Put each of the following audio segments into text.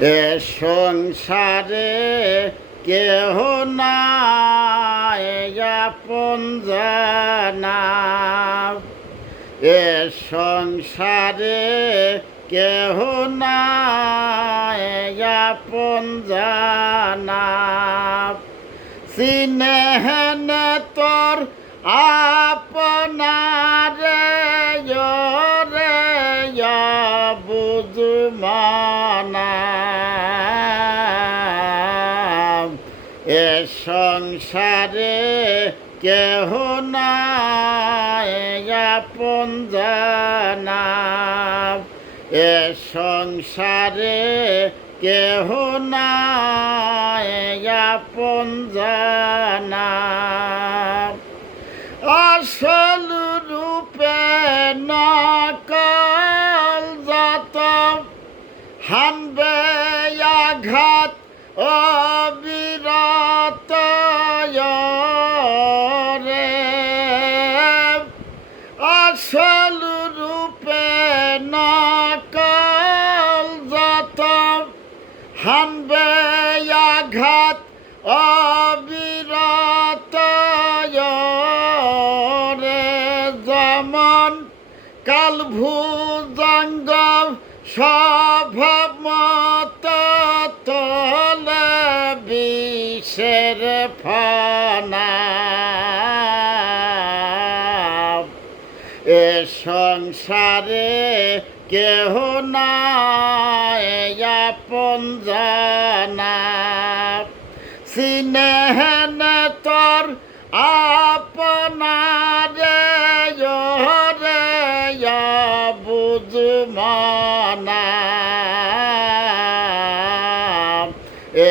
এ সংসারে কেহ নাই আপন জানা, এ সংসারে কেহ নাই আপন জানা। চিনেহেনে তোর আপনারে রে বুঝমানা, এ সংসারে কেহ নাই আপন জানা, এ সংসারে কেহ নাই আপন জানা। আসল রূপে নকল যত হানবে আঘাত অবিরত রে, আসল রূপে নকল যত হানবে আঘাত অবিরত রে, যেমন কালভুজঙ্গ স্বভাব মত তোলে বিষের ফনা, এ সংসারে কেহ নাই আপন জানা। চিনেহেনে তোর আপনারে রে বুঝমানা,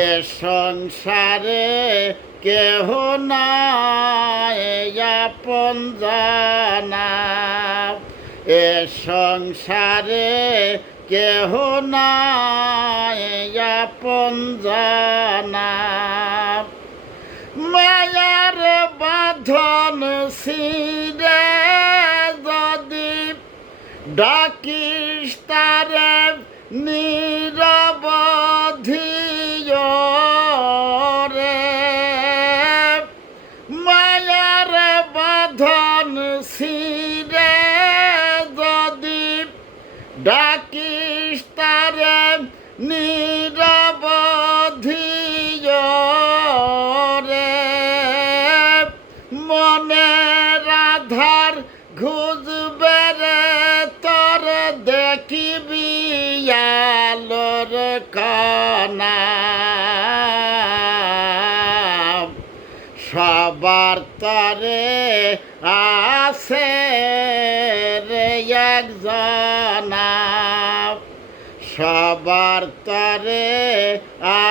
এ সংসারে কেহ নাই আপন জানা, এ সংসারে কেহ নাই আপন জানা। মায়ার বাঁধন ছিঁড়ে যদি ডাকিস তারে নিরবধি রে, মায়ার বাঁধন ছিঁড়ে যদি ডাকিস তারে নিরবধি রে, মনে রাধার ঘুজবে রে তোর দেখিবি আলোর কণা। সবার তরে আছে রে একজনা, সবার তরে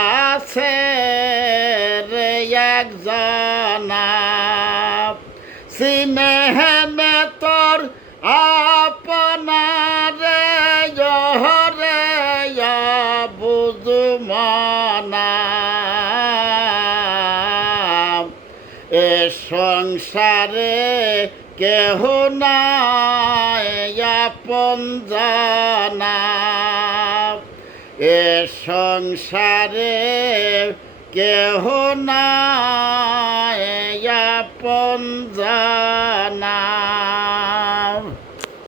আছে রে একজনা। চিনেহেনে তোর আপনারে রে বুঝমানা, এ সংসারে কেহ নাই আপন জানা, এ সংসারে কেহ নাই আপন জানা।